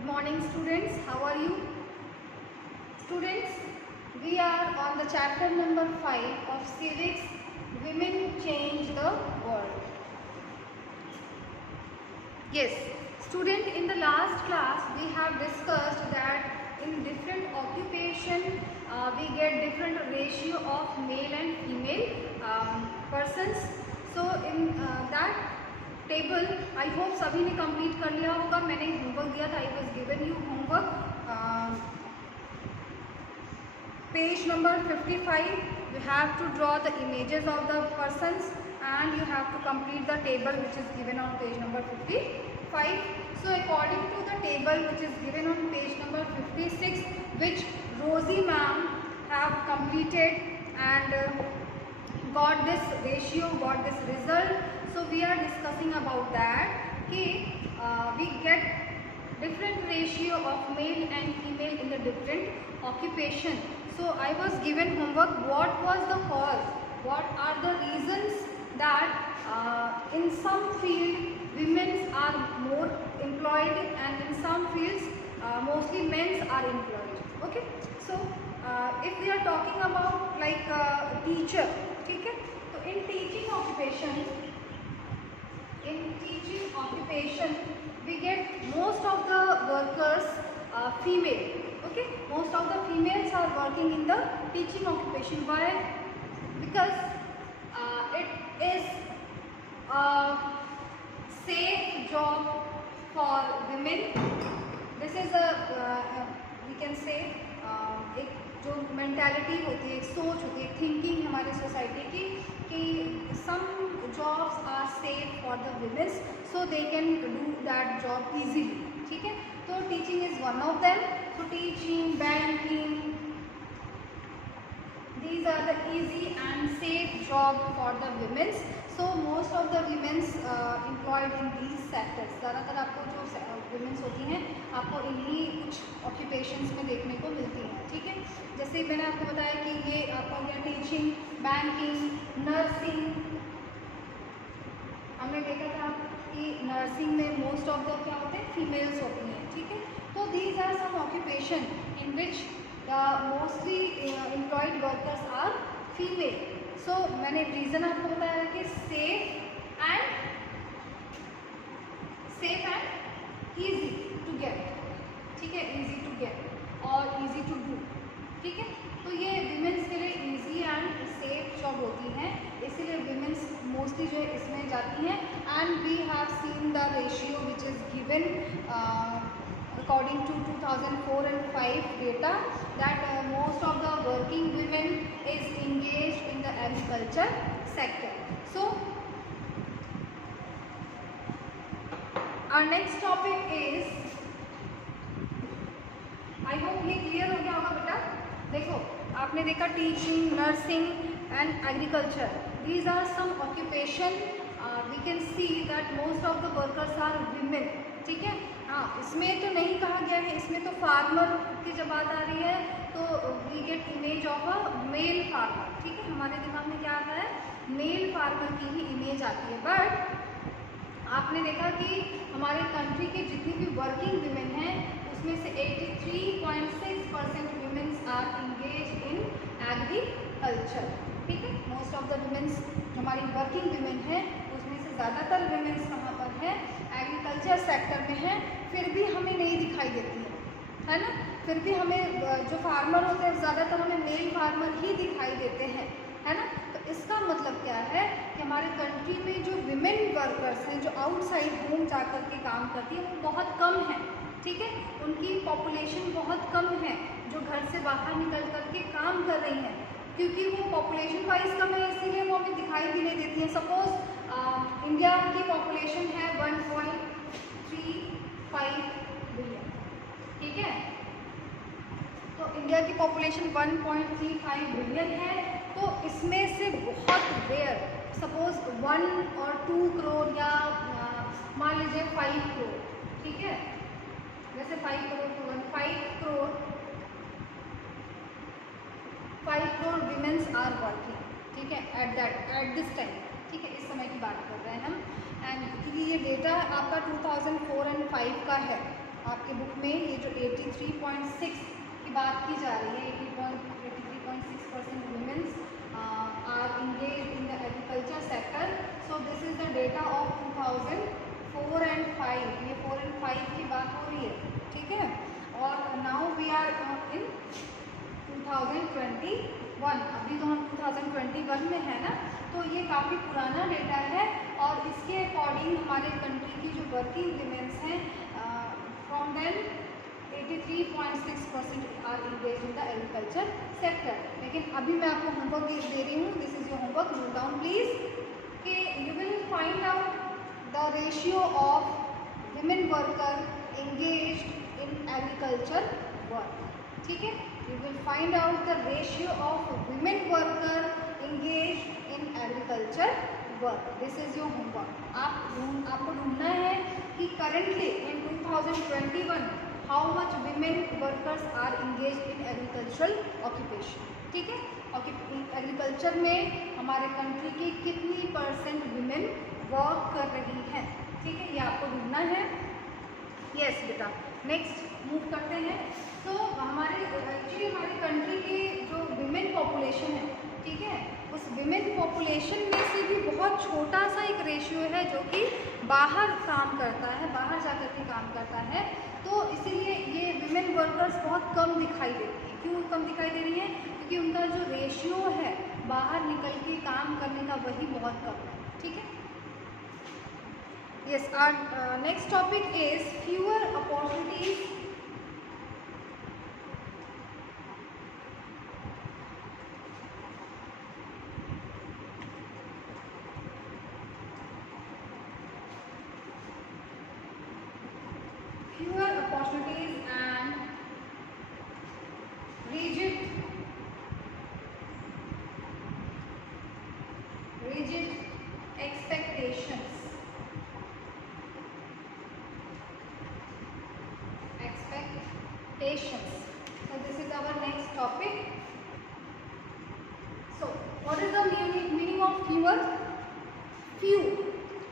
Good morning students, how are you? Students, we are on the chapter number 5 of civics, women change the world. Yes, student, in the last class we have discussed that in different occupation we get different ratio of male and female persons. So in that table I hope सभी ने complete कर लिया होगा. मैंने homework दिया था, I was given you homework. Page number 55 you have to draw the images of the persons and you have to complete the table which is given on page number 55. So according to the table which is given on page number 56, which Rosie ma'am have completed and got this ratio, got this result. So we are discussing about that. Okay, we get different ratio of male and female in the different occupation. So I was given homework. What was the cause? What are the reasons that in some field women are more employed and in some fields mostly men are employed. Okay, so if we are talking about like teacher, ठीक है, तो in teaching occupation we get most of the workers female. Okay, most of the females are working in the teaching occupation. Why? Because it is a safe job for women. This is a we can say एक जो mentality होती है, एक सोच होती है, thinking हमारे society की कि some jobs are safe for the womens so they can do that job easily. ठीक है, तो teaching is one of them. So teaching, banking, these are the easy and safe job for the women. So most of the women employed in these sectors. ज़्यादातर आपको जो women होती हैं आपको इन्हीं कुछ occupations में देखने को मिलती हैं. ठीक है, जैसे मैंने आपको बताया कि ये आपका क्या टीचिंग, बैंकिंग, नर्सिंग. हमने देखा था कि नर्सिंग में मोस्ट ऑफ द क्या होते हैं, फीमेल्स होती हैं. ठीक है, तो these are some occupation in which the mostly employed workers are female. So मैंने रीज़न आपको बताया कि safe and easy to get. ठीक है, easy to get और easy to do. ठीक है, तो ये women's के लिए easy and safe job होती हैं, इसीलिए women's mostly जो है इसमें जाती हैं. And we have seen the ratio which is given according to 2004 and 5 data that most of the working women is engaged in the agriculture sector. So our next topic is, I hope ये clear हो गया होगा बेटा. देखो आपने देखा teaching, nursing and agriculture. These are some occupation. We can see that most of the workers are women. ठीक है, हाँ इसमें तो नहीं कहा गया है, इसमें तो फार्मर की जब बात आ रही है तो we get image of a male farmer. ठीक है, हमारे दिमाग में क्या आता है, मेल फार्मर की ही इमेज आती है. बट आपने देखा कि हमारे कंट्री के जितनी भी वर्किंग विमेन हैं उसमें से 83.6% womens are engage in agriculture. ठीक है, मोस्ट ऑफ द वुमेन्स हमारी वर्किंग विमेन हैं उसमें से ज़्यादातर वुमेन्स कहाँ पर हैं, एग्रीकल्चर सेक्टर में हैं. फिर भी हमें नहीं दिखाई देती है ना, फिर भी हमें जो फार्मर होते हैं ज़्यादातर हमें मेल फार्मर ही दिखाई देते हैं, है ना. तो इसका मतलब क्या है कि हमारे कंट्री में जो विमेन वर्कर्स हैं जो आउटसाइड होम जाकर के काम करती हैं वो बहुत कम है. ठीक है, उनकी पॉपुलेशन बहुत कम है जो घर से बाहर निकल कर के काम कर रही हैं, क्योंकि वो पॉपुलेशन वाइज कम है इसीलिए वो हमें दिखाई भी नहीं देती है. सपोज इंडिया की पॉपुलेशन है 1.35 बिलियन. ठीक है, तो इंडिया की पॉपुलेशन 1.35 बिलियन है, तो इसमें से बहुत रेयर सपोज 1 और 2 करोड़ या मान लीजिए 5 करोड़. ठीक है, वैसे 5 करोड़ तो 5 करोड़ विमेन्स आर वर्किंग. ठीक है, एट दिस टाइम. ठीक है, इस समय की बात कर रहे हैं हम. एंड क्योंकि ये डेटा आपका 2004 and 5 का है, आपके बुक में ये जो 83.6 की बात की जा रही है, 83.6% womens are engage in the agriculture sector. So this is the data of 2004 and 5. ये 4 एंड 5 की बात हो रही है, ठीक है. और नाउ वी आर इन 2021. अभी तो हम 2021 में है ना, तो ये काफ़ी पुराना डेटा है. और इसके अकॉर्डिंग हमारे कंट्री की जो वर्किंग विमेंस हैं from them 83.6% are engage in the agriculture sector. लेकिन अभी मैं आपको होमवर्क दे रही हूँ. This is your homework, note down please, कि you will find out the ratio of women worker engaged in agriculture work. ठीक है, you will find out the ratio of women worker engaged in agriculture work. This is your homework. आपको ढूंढना है कि currently in 2021 how much women workers are engaged in agricultural occupation. ठीक है, agriculture में हमारे कंट्री की कितनी % विमेन वर्क कर रही हैं. ठीक है, ये आपको ढूंढना है. यस बेटा, नेक्स्ट मूव करते हैं. तो हमारे एक्चुअली हमारी कंट्री की जो विमेन पॉपुलेशन है, ठीक है, उस विमेन पॉपुलेशन में से भी बहुत छोटा सा एक रेशियो है जो कि बाहर काम करता है, बाहर जाकर के काम करता है. तो इसीलिए ये विमेन वर्कर्स बहुत कम दिखाई देती हैं. क्यों कम दिखाई दे रही हैं? क्योंकि उनका जो रेशियो है बाहर निकल के काम करने का वही बहुत कम है. ठीक है. Yes, our next topic is fewer opportunities. Fewer opportunities and rigid expectations. So this is our next topic. So what is the meaning of fewer? Few,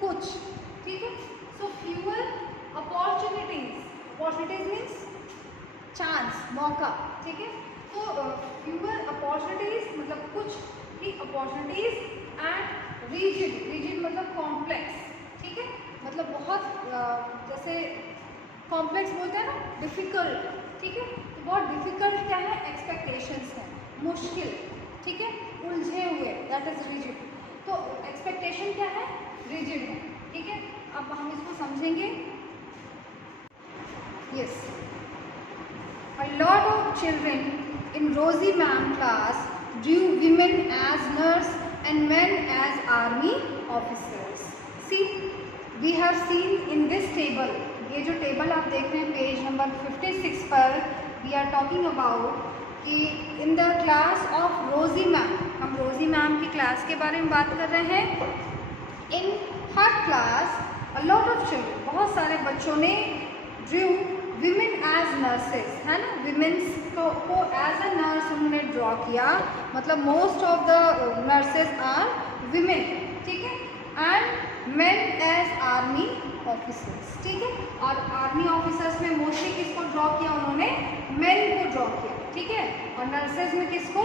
कुछ. ठीक है. So fewer opportunities. Opportunities means chance, मौका. ठीक है. तो fewer opportunities मतलब कुछ ही opportunities and rigid मतलब complex. ठीक है, मतलब बहुत जैसे कॉम्प्लेक्स बोलते हैं ना, डिफ़िकल्ट. ठीक है, तो बहुत डिफ़िकल्ट क्या है? एक्सपेक्टेशंस है, मुश्किल. ठीक है, उलझे हुए, दैट इज रिजिड. तो एक्सपेक्टेशन क्या है? रिजिड है. ठीक है, अब हम इसको समझेंगे. Yes, a lot of children in Rosie ma'am class drew women as nurse and men as army officers. See, we have seen in this table. ये जो टेबल आप देख रहे हैं पेज नंबर 56 पर, वी आर टॉकिंग अबाउट कि in the class of रोजी ma'am, हम रोजी मैम की क्लास के बारे में बात कर रहे हैं. In her class a lot of children, बहुत सारे बच्चों ने ड्रू विमेन एज नर्सेस, है ना, विमेन्स को एज अ नर्स उन्होंने ड्रॉ किया. मतलब most of the nurses are women. ठीक है, and men as army officers. ठीक है, और आर्मी ऑफिसर्स में मोस्टली किसको ड्रॉ किया उन्होंने? मेन को ड्रॉ किया. ठीक है, और नर्सेज में किसको?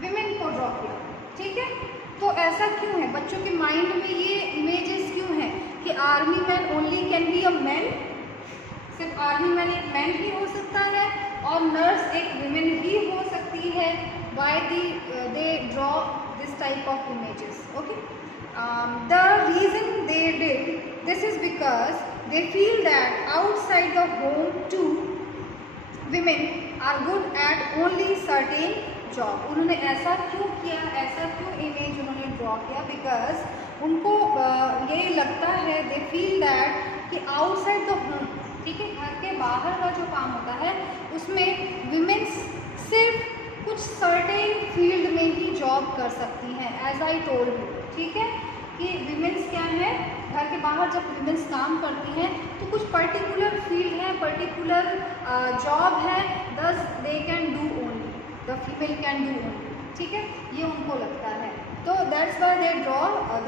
विमेन को ड्रॉ किया. ठीक है, तो ऐसा क्यों है? बच्चों के माइंड में ये इमेजेस क्यों हैं कि army man only can be a man? सिर्फ आर्मी मैन एक मैन ही हो सकता है और नर्स एक विमेन ही हो सकती है. Why they draw this type of images? Okay, the reason they did this is because they feel that outside the home too women are good at only certain job. उन्होंने ऐसा क्यों किया? ऐसा क्यों इमेज उन्होंने ड्रॉ किया? Because उनको ये लगता है, they feel that कि outside the home, ठीक है, घर के बाहर का जो काम होता है उसमें विमेन्स सिर्फ कुछ सर्टेन फील्ड में ही जॉब कर सकती हैं. एज आई टोल्ड यू, ठीक है, कि विमेंस क्या है, घर के बाहर जब विमेंस काम करती हैं तो कुछ पर्टिकुलर फील्ड है, पर्टिकुलर जॉब है, दस दे can do only, the female can do only. ठीक है, ये उनको लगता है. तो that's why they draw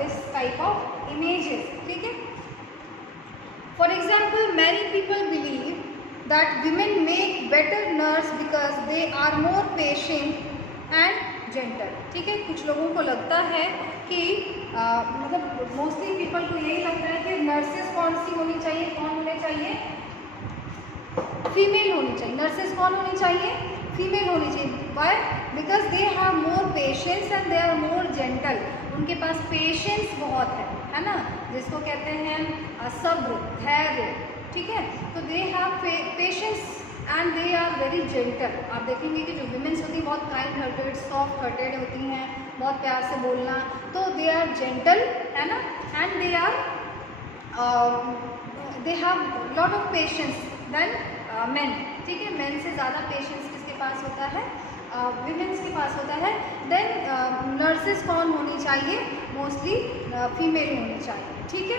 this type of images. ठीक है, for example many people believe that women make better nurse because they are more patient and gentle. ठीक है, कुछ लोगों को लगता है कि मतलब मोस्टली पीपल को यही लगता है कि नर्सेस कौन सी होनी चाहिए, कौन होने चाहिए, फीमेल होनी चाहिए। नर्सेस कौन होनी चाहिए, फीमेल होनी चाहिए। Why? Because they have more patience and they are more gentle. उनके पास पेशेंस बहुत है ना, जिसको कहते हैं सब्र, धैर्य। ठीक है, तो they have patience and they are very gentle. आप देखेंगे कि जो विमेंस होती हैं बहुत काइंड हार्टेड, सॉफ्ट हार्टेड होती हैं, बहुत प्यार से बोलना, तो दे आर जेंटल, है ना, and they have lot of patience than men. ठीक है, मेन से ज़्यादा पेशेंस किसके पास होता है, विमेंस के पास होता है। देन नर्सेस कौन होनी चाहिए, मोस्टली फीमेल होनी चाहिए। ठीक है,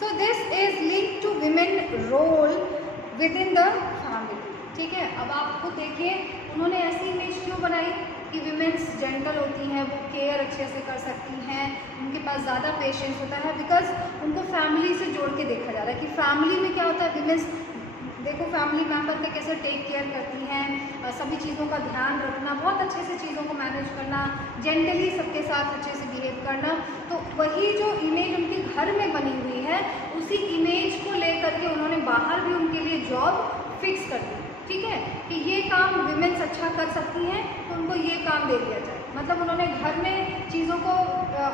so this is link to women role within the family. ठीक है, अब आप खुद देखिए उन्होंने ऐसी इमेज क्यों बनाई कि विमेंस जेंटल होती हैं, वो केयर अच्छे से कर सकती हैं, उनके पास ज़्यादा पेशेंस होता है, बिकॉज उनको फैमिली से जोड़ के देखा जा रहा है कि फैमिली में क्या होता है, विमेंस देखो फैमिली मेम्बर के कैसे टेक केयर करती हैं, सभी चीज़ों का ध्यान रखना, बहुत अच्छे से चीज़ों को मैनेज करना, जेंटली सबके साथ अच्छे से बिहेव करना। तो वही जो इमेज उनके घर में बनी हुई है, उसी इमेज को लेकर के उन्होंने बाहर भी उनके लिए जॉब फिक्स कर दी। ठीक है, कि ये काम विमेंस अच्छा कर सकती हैं तो उनको ये काम दे दिया जाए। मतलब उन्होंने घर में चीज़ों को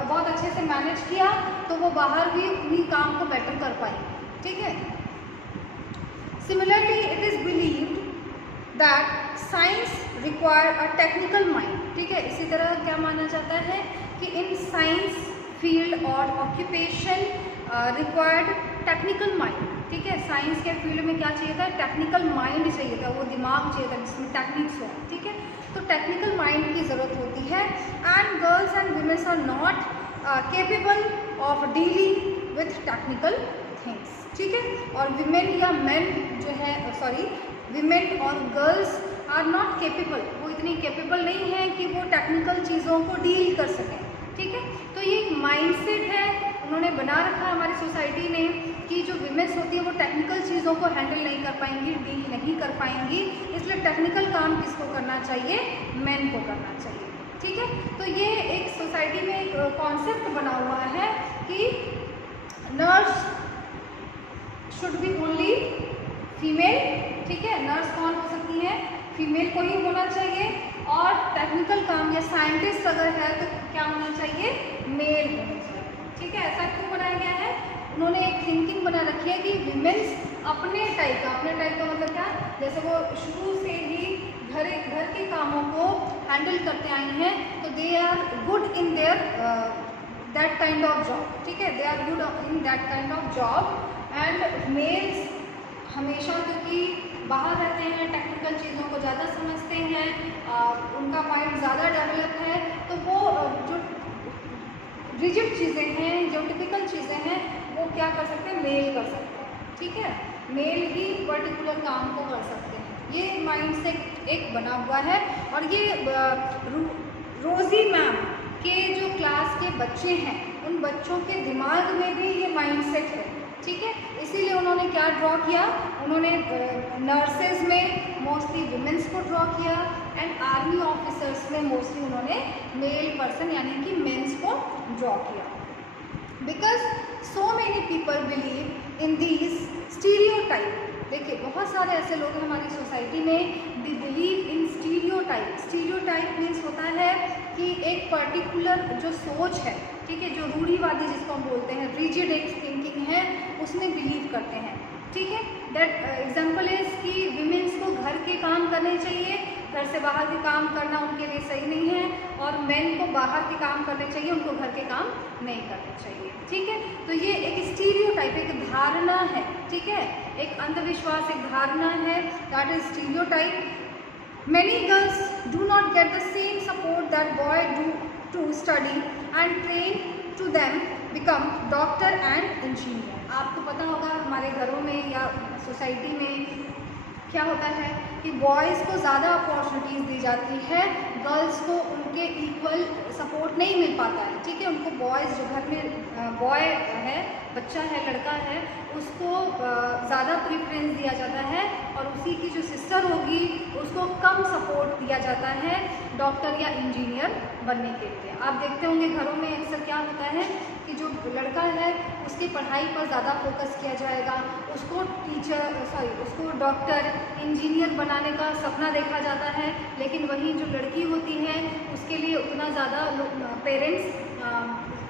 बहुत अच्छे से मैनेज किया तो वो बाहर भी उन्हीं काम को बेटर कर पाएंगे। ठीक है, Similarly, it is believed that science require a technical mind. ठीक है, इसी तरह क्या माना जाता है कि इन साइंस फील्ड और ऑक्यूपेशन रिक्वायर्ड टेक्निकल माइंड। ठीक है, साइंस के फील्ड में क्या चाहिए था, टेक्निकल माइंड चाहिए था, वो दिमाग चाहिए था जिसमें टेक्निक्स हो। ठीक है, तो टेक्निकल माइंड की ज़रूरत होती है। And girls and womens are not capable of dealing with technical things. ठीक है, और विमेन या मेन जो है, सॉरी, विमेन और गर्ल्स आर नॉट केपेबल, वो इतनी केपेबल नहीं है कि वो टेक्निकल चीज़ों को डील कर सकें। ठीक है, तो ये एक माइंडसेट है उन्होंने बना रखा है हमारी सोसाइटी ने कि जो विमेन्स होती है वो टेक्निकल चीज़ों को हैंडल नहीं कर पाएंगी, डील नहीं कर पाएंगी, इसलिए टेक्निकल काम किसको करना चाहिए, मेन को करना चाहिए। ठीक है, तो ये एक सोसाइटी में एक कॉन्सेप्ट बना हुआ है कि nurse should be only female. ठीक है, नर्स कौन हो सकती है, फीमेल को ही होना चाहिए, और टेक्निकल काम या साइंटिस्ट अगर है तो क्या होना चाहिए, मेल होना चाहिए। ठीक है, ऐसा क्यों बनाया गया है, उन्होंने एक थिंकिंग बना रखी है कि विमेंस अपने टाइप का मतलब क्या, जैसे वो शुरू से ही घर के कामों को हैंडल करते आई हैं, तो they are good in their that kind of job. ठीक है, they are good in that kind of job. And males हमेशा क्योंकि बाहर रहते हैं, टेक्निकल चीज़ों को ज़्यादा समझते हैं, उनका माइंड ज़्यादा डेवलप है, तो वो जो रिजिड चीज़ें हैं, जो टिपिकल चीज़ें हैं, वो क्या कर सकते हैं, मेल कर सकते हैं। ठीक है, मेल ही पर्टिकुलर काम को कर सकते हैं। ये माइंड सेट एक बना हुआ है, और ये रोजी मैम के जो क्लास के बच्चे हैं, उन बच्चों के दिमाग में भी ये माइंड सेट है। ठीक है, इसीलिए उन्होंने क्या ड्रॉ किया, उन्होंने नर्सेज में मोस्टली विमेंस को ड्रॉ किया, एंड आर्मी ऑफिसर्स में मोस्टली उन्होंने मेल पर्सन यानी कि मेंस को ड्रॉ किया। Because so many people believe in these stereotype. देखिए बहुत सारे ऐसे लोग हैं हमारी सोसाइटी में, they believe in stereotype. Stereotype means होता है कि एक पर्टिकुलर जो सोच है, ठीक है, जो रूढ़िवादी जिसको हम बोलते हैं, रिजिड एक थिंकिंग है, उसमें बिलीव करते हैं। ठीक है, दैट एग्जाम्पल इज कि विमेंस को घर के काम करने चाहिए, घर से बाहर के काम करना उनके लिए सही नहीं है, और मेन को बाहर के काम करने चाहिए, उनको घर के काम नहीं करने चाहिए। ठीक है, तो ये एक स्टीरियोटाइप, एक धारणा है। ठीक है, एक अंधविश्वास, एक धारणा है, that is stereotype. Many girls do not get the same support that boys do to study and train to them become doctor and engineer। आपको पता होगा हमारे घरों में या सोसाइटी में क्या होता है कि बॉयज़ को ज़्यादा अपॉर्चुनिटीज़ दी जाती है, गर्ल्स को उनके इक्वल सपोर्ट नहीं मिल पाता है। ठीक है, उनको बॉयज़ जो घर में बॉय है, बच्चा है, लड़का है, उसको ज़्यादा प्रेफरेंस दिया जाता है और उसी की जो सिस्टर होगी उसको कम सपोर्ट दिया जाता है डॉक्टर या इंजीनियर बनने के लिए। आप देखते होंगे घरों में अक्सर क्या होता है कि जो लड़का है उसकी पढ़ाई पर ज़्यादा फोकस किया जाएगा, उसको उसको डॉक्टर इंजीनियर बनाने का सपना देखा जाता है, लेकिन वहीं जो लड़की होती है उसके लिए उतना ज़्यादा पेरेंट्स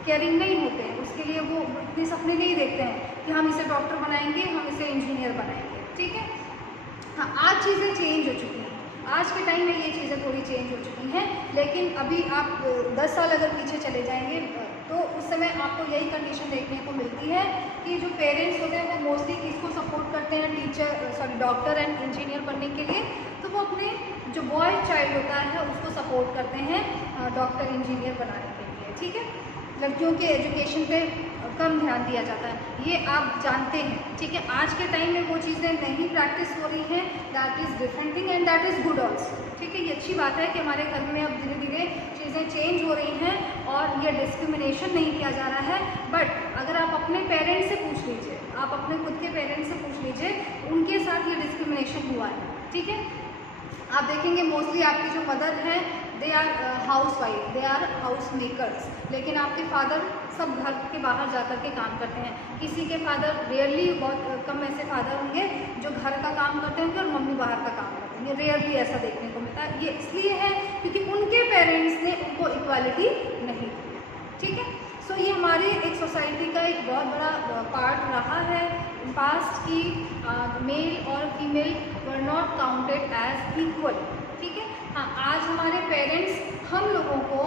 केयरिंग नहीं होते हैं, उसके लिए वो इतने सपने नहीं देखते हैं कि हम इसे डॉक्टर बनाएंगे, हम इसे इंजीनियर बनाएंगे। ठीक है, हाँ, आज चीज़ें चेंज हो चुकी हैं, आज के टाइम में ये चीज़ें थोड़ी चेंज हो चुकी हैं, लेकिन अभी आप 10 साल अगर पीछे चले जाएंगे तो उस समय आपको यही कंडीशन देखने को मिलती है कि जो पेरेंट्स होते हैं वो मोस्टली किसको सपोर्ट करते हैं, डॉक्टर एंड इंजीनियर बनने के लिए, तो वो अपने जो बॉय चाइल्ड होता है उसको सपोर्ट करते हैं डॉक्टर इंजीनियर बनाने के लिए। ठीक है, लड़कियों के एजुकेशन पे कम ध्यान दिया जाता है, ये आप जानते हैं। ठीक है, आज के टाइम में वो चीज़ें नहीं प्रैक्टिस हो रही हैं, that is different thing and that is good also. ठीक है, ये अच्छी बात है कि हमारे घर में अब धीरे धीरे चीज़ें चेंज हो रही हैं और ये डिस्क्रिमिनेशन नहीं किया जा रहा है। बट अगर आप अपने पेरेंट्स से पूछ लीजिए, आप अपने खुद के पेरेंट्स से पूछ लीजिए, उनके साथ ये डिस्क्रिमिनेशन हुआ है। ठीक है, आप देखेंगे मोस्टली आपकी जो मदर हैं they are housewife, they are house makers, लेकिन आपके फादर सब घर के बाहर जा कर के काम करते हैं। किसी के फादर रेयरली, बहुत कम ऐसे फादर होंगे जो घर का काम करते होंगे और मम्मी बाहर का काम करते होंगे, रेयरली ऐसा देखने को मिलता है। ये इसलिए है क्योंकि उनके पेरेंट्स ने उनको इक्वालिटी नहीं दी। ठीक है, सो ये हमारी एक सोसाइटी का एक बहुत बड़ा पार्ट रहा है पास्ट की मेल और female were not counted as equal. ठीक है, हाँ, आज हमारे पेरेंट्स हम लोगों को,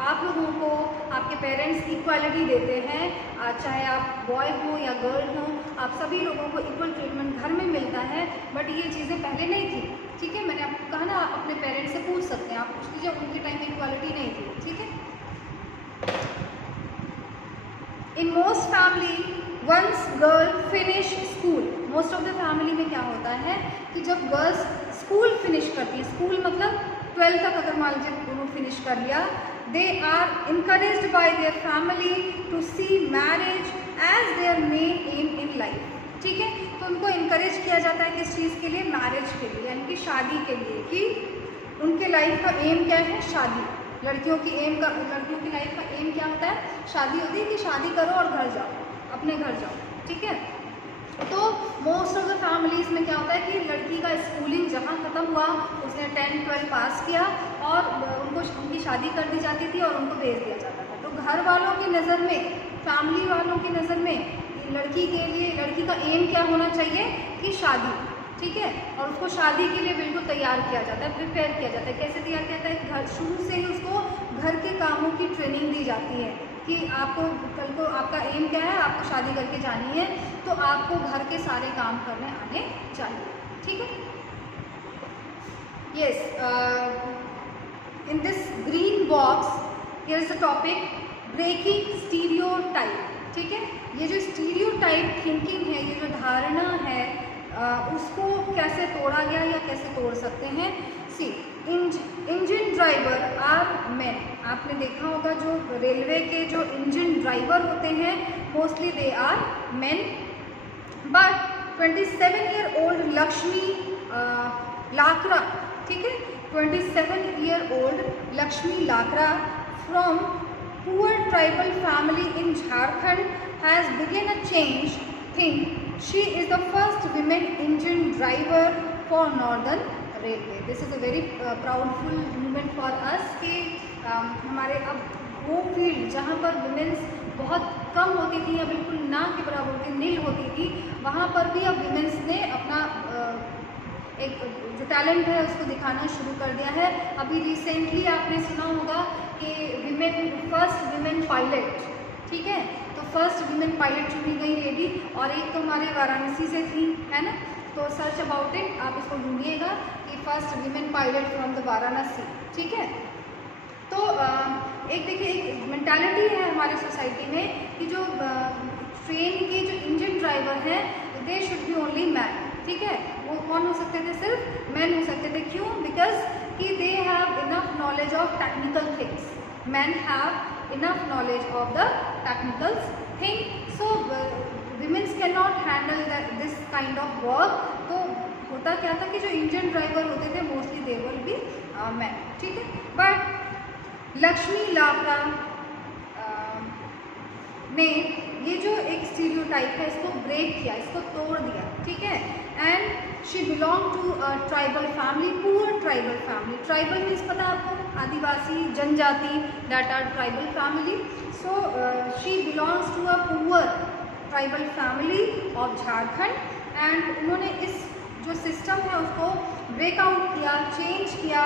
आप लोगों को आपके पेरेंट्स इक्वालिटी देते हैं, चाहे आप बॉय हो या गर्ल हो, आप सभी लोगों को इक्वल ट्रीटमेंट घर में मिलता है। बट ये चीज़ें पहले नहीं थी। ठीक है, मैंने आपको कहा ना, आप अपने पेरेंट्स से पूछ सकते हैं, आप पूछ लीजिए, उनके टाइम में इक्वालिटी नहीं थी। ठीक है, in most family once girl finish school, most of the family में क्या होता है कि जब गर्ल्स स्कूल फिनिश करती है, स्कूल मतलब 12th तक अगर मान लीजिए उन्होंने फिनिश कर लिया, they are encouraged by their family to see marriage as their main aim in life. ठीक है, तो उनको इनकरेज किया जाता है किस चीज़ के लिए, मैरिज के लिए, यानी कि शादी के लिए, कि उनके लाइफ का एम क्या है, शादी। लड़कियों की लाइफ का एम क्या होता है, शादी होती है कि शादी करो और घर जाओ, अपने घर जाओ। ठीक है, तो मोस्ट ऑफ द फैमिलीज़ में क्या होता है कि लड़की का स्कूलिंग जहाँ ख़त्म हुआ, उसने 10th 12th पास किया और उनकी शादी कर दी जाती थी और उनको भेज दिया जाता था। तो घर वालों की नज़र में, फैमिली वालों की नज़र में लड़की के लिए, लड़की का एम क्या होना चाहिए कि शादी। ठीक है, और उसको शादी के लिए बिल्कुल तैयार किया जाता है, प्रिपेयर किया जाता है। कैसे तैयार किया जाता है, घर शुरू से ही उसको घर के कामों की ट्रेनिंग दी जाती है कि आपको कल को आपका एम क्या है, आपको शादी करके जानी है, तो आपको घर के सारे काम करने आने चाहिए। ठीक है, yes, in this green box here is the topic breaking stereotype. ठीक है, ये जो स्टीरियोटाइप थिंकिंग है, ये जो धारणा है, उसको कैसे तोड़ा गया या कैसे तोड़ सकते हैं। सी, इंजन ड्राइवर आर मेन। आपने देखा होगा जो रेलवे के जो इंजन ड्राइवर होते हैं mostly they are men. But 27-year-old Lakshmi Lakra, ठीक है, 27-year-old Lakshmi Lakra from poor tribal family in Jharkhand has begun a change thing. She is the first women engine driver for Northern Railway. This is a very proudful moment for us कि हमारे अब वो field जहाँ पर women's बहुत कम होती थी या बिल्कुल ना के बराबर होती, नील होती थी, वहाँ पर भी अब वुमेन्स ने अपना एक जो टैलेंट है उसको दिखाना शुरू कर दिया है। अभी रिसेंटली आपने सुना होगा कि फर्स्ट विमेन पायलट, ठीक है, तो फर्स्ट विमेन पायलट चुनी गई लेडी, और एक तो हमारे वाराणसी से थी, है ना, तो सर्च अबाउट इट, आप इसको ढूंढिएगा कि first women pilot from the Varanasi. ठीक है, तो एक देखिए एक मेंटालिटी है हमारे सोसाइटी में कि जो ट्रेन के जो इंजन ड्राइवर हैं they should be only man. ठीक है। वो कौन हो सकते थे? सिर्फ मैन हो सकते थे। क्यों? बिकॉज कि they have enough knowledge of technical things. Man have enough knowledge of the technical thing, so women's can not handle this kind of work. तो होता क्या था कि जो इंजन ड्राइवर होते थे mostly they will be man, ठीक है। बट लक्ष्मी लाकड़ा ने ये जो एक स्टीरियोटाइप है इसको ब्रेक किया, इसको तोड़ दिया, ठीक है। And she belong to a tribal family, poor tribal family. Tribal means पता है आपको? आदिवासी जनजाति, that are tribal family. So she belongs to a poor tribal family of Jharkhand. And उन्होंने इस जो सिस्टम है उसको ब्रेकआउट किया, चेंज किया,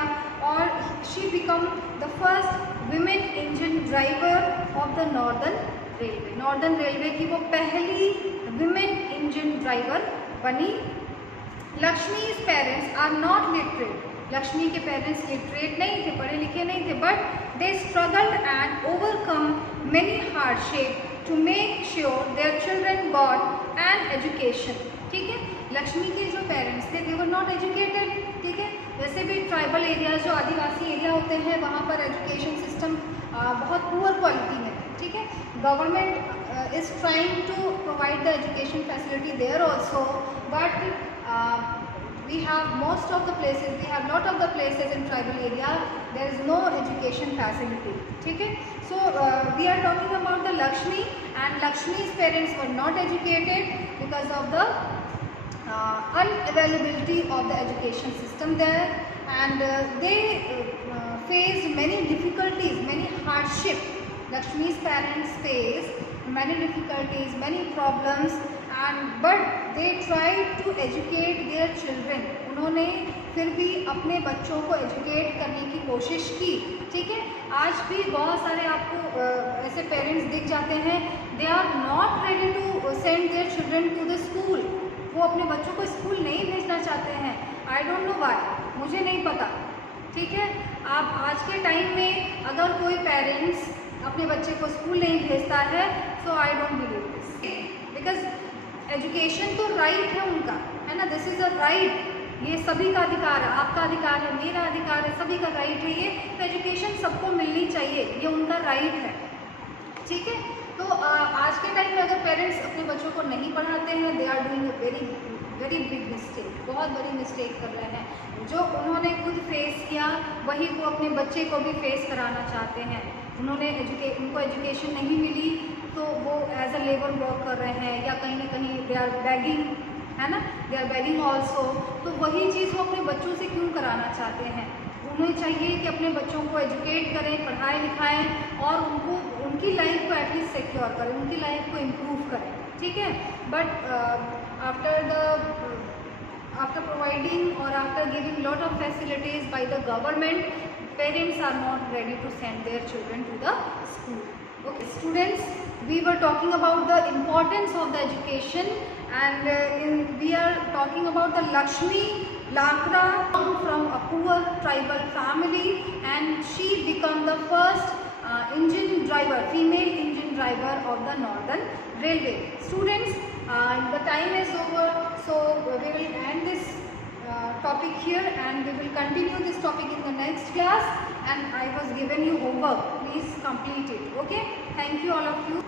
और she become the first women engine driver of the northern railway. Northern railway की वो पहली विमेन इंजन ड्राइवर बनी। Lakshmi's parents are not literate. Lakshmi के पेरेंट्स लिटरेट नहीं थे, पढ़े लिखे नहीं थे, but they struggled and overcome many hardship to make sure their children got an education, ठीक है। लक्ष्मी के जो पेरेंट्स थे दे वर नॉट एजुकेटेड, ठीक है। वैसे भी ट्राइबल एरियाज जो आदिवासी एरिया होते हैं वहाँ पर एजुकेशन सिस्टम बहुत पुअर क्वालिटी में है, ठीक है। Government is trying to provide the education facility there also, but we have most of the places, we have lot of the places in tribal area there is no education facility, ठीक है। So we are talking about the Lakshmi, and Lakshmi's parents were not educated because of the unavailability of the education system there, and they faced many difficulties, many hardship. Lakshmi's parents faced many difficulties, many problems, and but they tried to educate their children. उन्होंने फिर भी अपने बच्चों को educate करने की कोशिश की, ठीक है। आज भी बहुत सारे आपको ऐसे पेरेंट्स दिख जाते हैं, they are not ready to send their children to the school. वो अपने बच्चों को स्कूल नहीं भेजना चाहते हैं। आई डोंट नो व्हाई, मुझे नहीं पता, ठीक है। आप आज के टाइम में अगर कोई पेरेंट्स अपने बच्चे को स्कूल नहीं भेजता है, so I don't believe this, because education तो राइट है उनका, है ना। दिस इज़ अ राइट, ये सभी का अधिकार है, आपका अधिकार है, मेरा अधिकार है, सभी का राइट है ये। तो एजुकेशन सबको मिलनी चाहिए, ये उनका राइट है, ठीक है। तो आज के टाइम में अगर पेरेंट्स अपने बच्चों को नहीं पढ़ाते हैं, they are doing a very big mistake, बहुत बड़ी मिस्टेक कर रहे हैं। जो उन्होंने खुद फेस किया वही वो अपने बच्चे को भी फेस कराना चाहते हैं। उनको एजुकेशन नहीं मिली तो वो एज अ लेबर वर्क कर रहे हैं, या कहीं ना कहीं दे आर बैगिंग, है ना, दे आर बैगिंग ऑल्सो। तो वही चीज़ वो अपने बच्चों से क्यों कराना चाहते हैं? उन्हें चाहिए कि अपने बच्चों को एजुकेट करें, पढ़ाएं लिखाएं, और उनको उनकी लाइफ को एटलीस्ट सिक्योर करें, उनकी लाइफ को इम्प्रूव करें, ठीक है। But after providing or after giving lot of facilities by the government, parents are not ready to send their children to the school. Okay students, we were talking about the importance of the education, and we are talking about the Lakshmi Lakra from a poor tribal family, and she became the first engine driver, female engine driver of the Northern Railway. Students, the time is over, so we will end this topic here, and we will continue this topic in the next class, and I was given you homework, please complete it. Okay, thank you all of you.